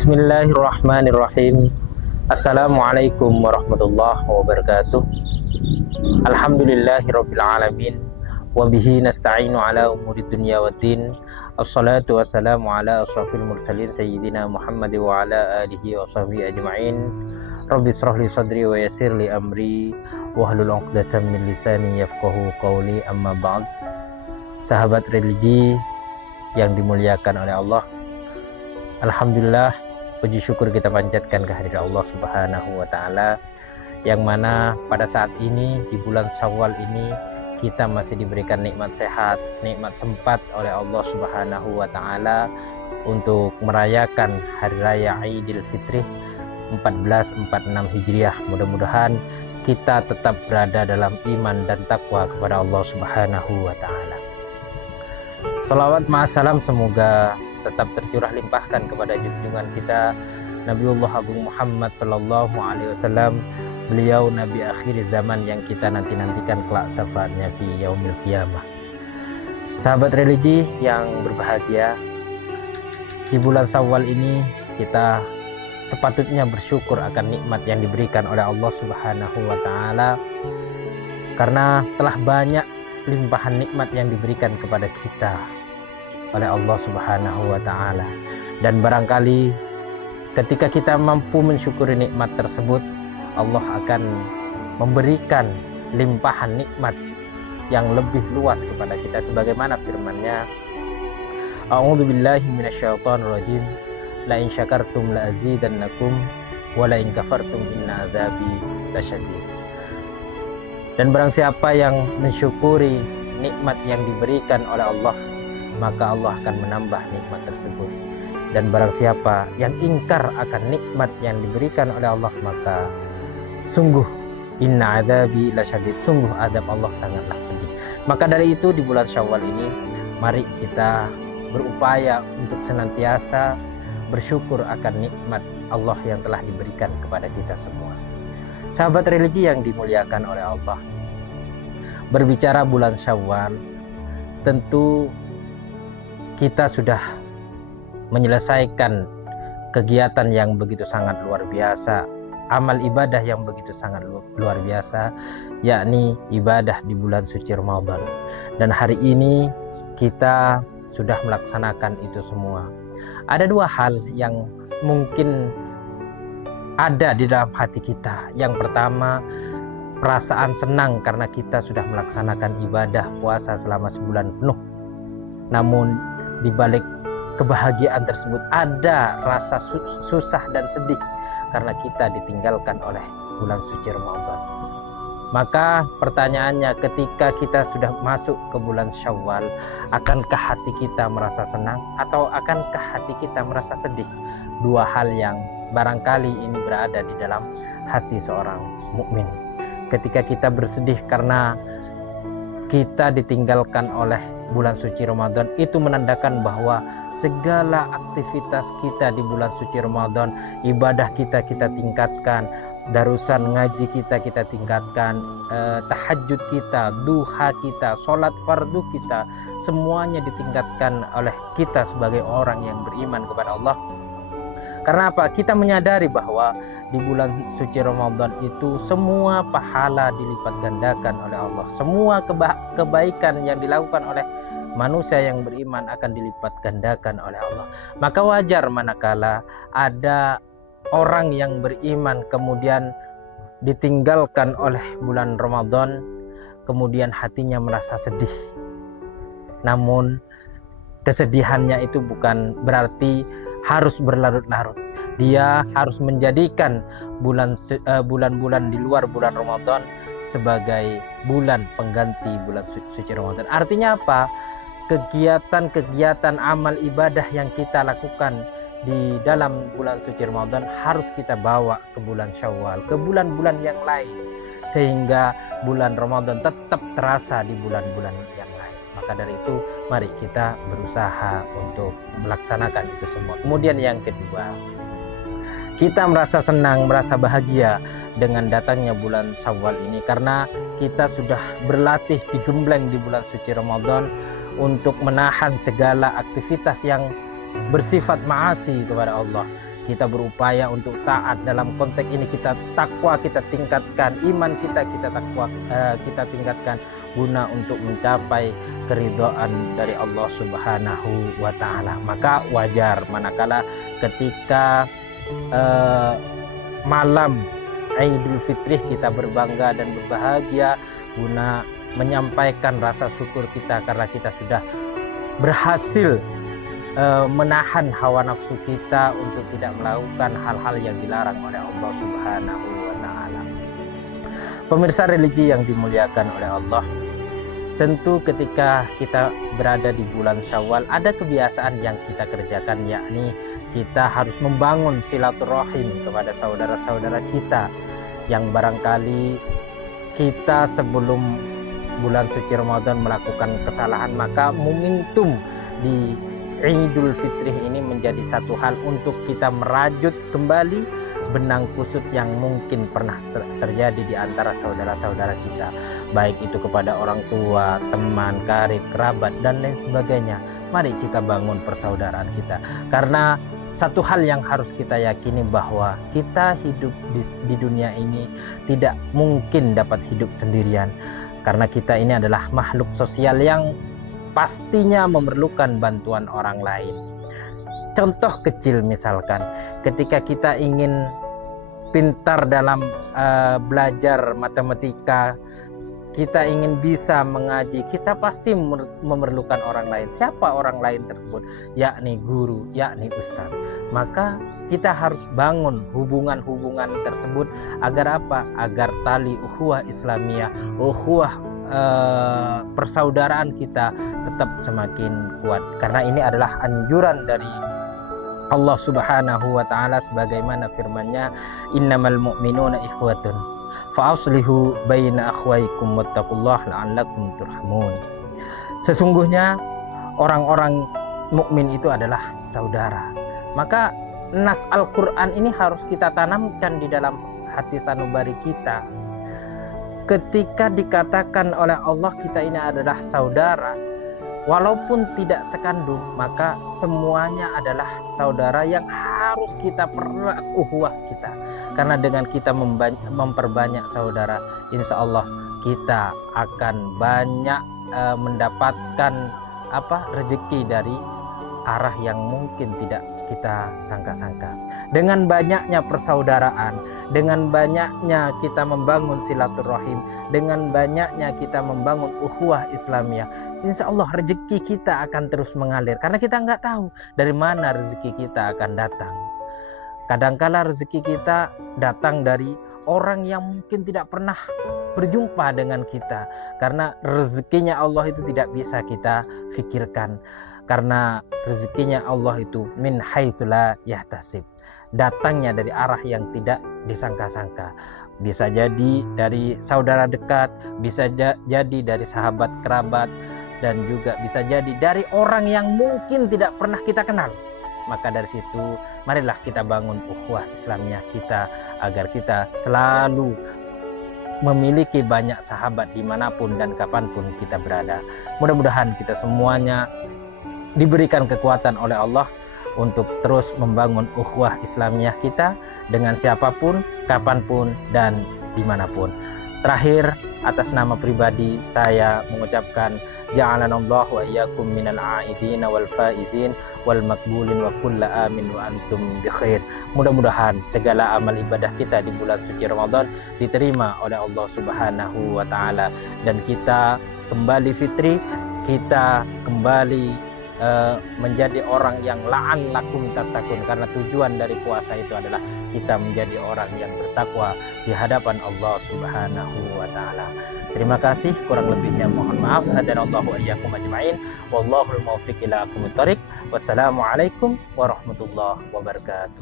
Bismillahirrahmanirrahim. Assalamualaikum warahmatullahi wabarakatuh. Alhamdulillahirabbil alamin wa bihi nasta'inu ala umuri dunya waddin. Assalatu wassalamu ala asyrafil mursalin sayyidina Muhammad wa ala alihi wa sahbihi ajma'in. Rabbi shrah li sadri wa yassir li amri wahlul 'uqdatam min lisani yafqahu qawli, amma ba'd. Sahabat religi yang dimuliakan oleh Allah, alhamdulillah, puji syukur kita panjatkan kehadirat Allah Subhanahu wa taala, yang mana pada saat ini di bulan Syawal ini kita masih diberikan nikmat sehat, nikmat sempat oleh Allah Subhanahu wa taala untuk merayakan hari raya Idul Fitri 1446 Hijriah. Mudah-mudahan kita tetap berada dalam iman dan takwa kepada Allah Subhanahu wa taala. Salawat ma'assalam semoga tetap tercurah limpahkan kepada junjungan kita Nabiullah Agung Muhammad sallallahu alaihi wasallam. Beliau nabi akhir zaman yang kita nanti-nantikan kelak syafaatnya fi yaumil qiyamah. Sahabat religi yang berbahagia, di bulan Syawal ini kita sepatutnya bersyukur akan nikmat yang diberikan oleh Allah Subhanahu wa taala, karena telah banyak limpahan nikmat yang diberikan kepada kita oleh Allah Subhanahu wa taala. Dan barangkali ketika kita mampu mensyukuri nikmat tersebut, Allah akan memberikan limpahan nikmat yang lebih luas kepada kita, sebagaimana firman-Nya, A'udzubillahi minasyaitonirrajim, la in syakartum la azidannakum wa la in kafartum inna adzabi lasyadid. Dan barang siapa yang mensyukuri nikmat yang diberikan oleh Allah, maka Allah akan menambah nikmat tersebut. Dan barang siapa yang ingkar akan nikmat yang diberikan oleh Allah, maka sungguh inna adzabi lasyadid, sungguh adab Allah sangatlah pedih. Maka dari itu di bulan Syawal ini mari kita berupaya untuk senantiasa bersyukur akan nikmat Allah yang telah diberikan kepada kita semua. Sahabat religi yang dimuliakan oleh Allah, berbicara bulan Syawal, tentu kita sudah menyelesaikan kegiatan yang begitu sangat luar biasa, amal ibadah yang begitu sangat luar biasa, yakni ibadah di bulan suci Ramadan. Dan hari ini kita sudah melaksanakan itu semua. Ada dua hal yang mungkin ada di dalam hati kita. Yang pertama, perasaan senang karena kita sudah melaksanakan ibadah puasa selama sebulan penuh. Namun di balik kebahagiaan tersebut ada rasa susah dan sedih karena kita ditinggalkan oleh bulan suci Ramadan. Maka pertanyaannya, ketika kita sudah masuk ke bulan Syawal, akankah hati kita merasa senang atau akankah hati kita merasa sedih? Dua hal yang barangkali ini berada di dalam hati seorang mukmin. Ketika kita bersedih karena kita ditinggalkan oleh bulan suci Ramadan, itu menandakan bahwa segala aktivitas kita di bulan suci Ramadan, ibadah kita tingkatkan, darusan ngaji kita tingkatkan, tahajud kita, duha kita, sholat fardu kita, semuanya ditingkatkan oleh kita sebagai orang yang beriman kepada Allah. Karena apa? Kita menyadari bahwa di bulan suci Ramadan itu semua pahala dilipat gandakan oleh Allah. Semua kebaikan yang dilakukan oleh manusia yang beriman akan dilipat gandakan oleh Allah. Maka wajar manakala ada orang yang beriman kemudian ditinggalkan oleh bulan Ramadan, kemudian hatinya merasa sedih. Namun kesedihannya itu bukan berarti harus berlarut-larut. Dia harus menjadikan bulan-bulan di luar bulan Ramadan sebagai bulan pengganti bulan suci Ramadan. Artinya apa? Kegiatan-kegiatan amal ibadah yang kita lakukan di dalam bulan suci Ramadan harus kita bawa ke bulan Syawal, ke bulan-bulan yang lain, sehingga bulan Ramadan tetap terasa di bulan-bulan yang lain. Maka dari itu mari kita berusaha untuk melaksanakan itu semua. Kemudian yang kedua, kita merasa senang, merasa bahagia dengan datangnya bulan Syawal ini, karena kita sudah berlatih digembleng di bulan suci Ramadan untuk menahan segala aktivitas yang bersifat maasi kepada Allah. kita berupaya untuk taat. Dalam konteks ini kita takwa, kita tingkatkan iman kita, kita tingkatkan guna untuk mencapai keridhaan dari Allah Subhanahu wa taala. Maka wajar manakala ketika malam Idul Fitri kita berbangga dan berbahagia guna menyampaikan rasa syukur kita karena kita sudah berhasil menahan hawa nafsu kita untuk tidak melakukan hal-hal yang dilarang oleh Allah Subhanahu wa taala. Pemirsa religi yang dimuliakan oleh Allah, tentu ketika kita berada di bulan Syawal ada kebiasaan yang kita kerjakan, yakni kita harus membangun silaturahim kepada saudara-saudara kita yang barangkali kita sebelum bulan suci Ramadan melakukan kesalahan. Maka momentum di Idul Fitri ini menjadi satu hal untuk kita merajut kembali benang kusut yang mungkin pernah terjadi di antara saudara-saudara kita, baik itu kepada orang tua, teman, karib, kerabat, dan lain sebagainya. Mari kita bangun persaudaraan kita, karena satu hal yang harus kita yakini bahwa kita hidup di dunia ini tidak mungkin dapat hidup sendirian, karena kita ini adalah makhluk sosial yang pastinya memerlukan bantuan orang lain. Contoh kecil misalkan, ketika kita ingin pintar dalam belajar matematika, kita ingin bisa mengaji, kita pasti memerlukan orang lain. Siapa orang lain tersebut? Yakni guru, yakni ustadz. Maka kita harus bangun hubungan-hubungan tersebut agar apa? Agar tali ukhuwah Islamiyah, ukhuwah persaudaraan kita tetap semakin kuat, karena ini adalah anjuran dari Allah Subhanahu wa taala sebagaimana firman-Nya, innamal mu'minuna ikhwatun fa aslihu baina akhwaikum wattaqullaha la'allakum turhamun. Sesungguhnya orang-orang mukmin itu adalah saudara. Maka nas Al-Qur'an ini harus kita tanamkan di dalam hati sanubari kita. Ketika dikatakan oleh Allah kita ini adalah saudara, walaupun tidak sekandung, maka semuanya adalah saudara yang harus kita pererat ukhuwah kita. Karena dengan kita memperbanyak saudara, insya Allah kita akan banyak mendapatkan rezeki dari arah yang mungkin tidak kita sangka-sangka. Dengan banyaknya persaudaraan, dengan banyaknya kita membangun silaturahim, dengan banyaknya kita membangun ukhuwah Islamiyah, insya Allah rezeki kita akan terus mengalir, karena kita nggak tahu dari mana rezeki kita akan datang. Kadangkala rezeki kita datang dari orang yang mungkin tidak pernah berjumpa dengan kita, karena rezekinya Allah itu tidak bisa kita fikirkan. Karena rezekinya Allah itu min haitsu la yahtasib, datangnya dari arah yang tidak disangka-sangka. Bisa jadi dari saudara dekat, bisa jadi dari sahabat kerabat, dan juga bisa jadi dari orang yang mungkin tidak pernah kita kenal. Maka dari situ marilah kita bangun ukhuwah Islamiyah kita agar kita selalu memiliki banyak sahabat dimanapun dan kapanpun kita berada. Mudah-mudahan kita semuanya diberikan kekuatan oleh Allah untuk terus membangun ukhuwah Islamiyah kita dengan siapapun, kapanpun, dan dimanapun. Terakhir, atas nama pribadi saya mengucapkan ja'alanallahu wa iyyakum minal a'idin wal faizin wal makbulin wa kulla amin wa antum bi khair. Mudah-mudahan segala amal ibadah kita di bulan suci Ramadan diterima oleh Allah Subhanahu wa taala, dan kita kembali fitri, kita kembali menjadi orang yang la'an lakum tatakun, karena tujuan dari puasa itu adalah kita menjadi orang yang bertakwa di hadapan Allah Subhanahu wa taala. Terima kasih, kurang lebihnya mohon maaf. Hadanallahu wa iyyakum ajma'in. Wallahul muwaffiq ila aqwamit thoriq. Wassalamualaikum warahmatullahi wabarakatuh.